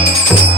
Thank you.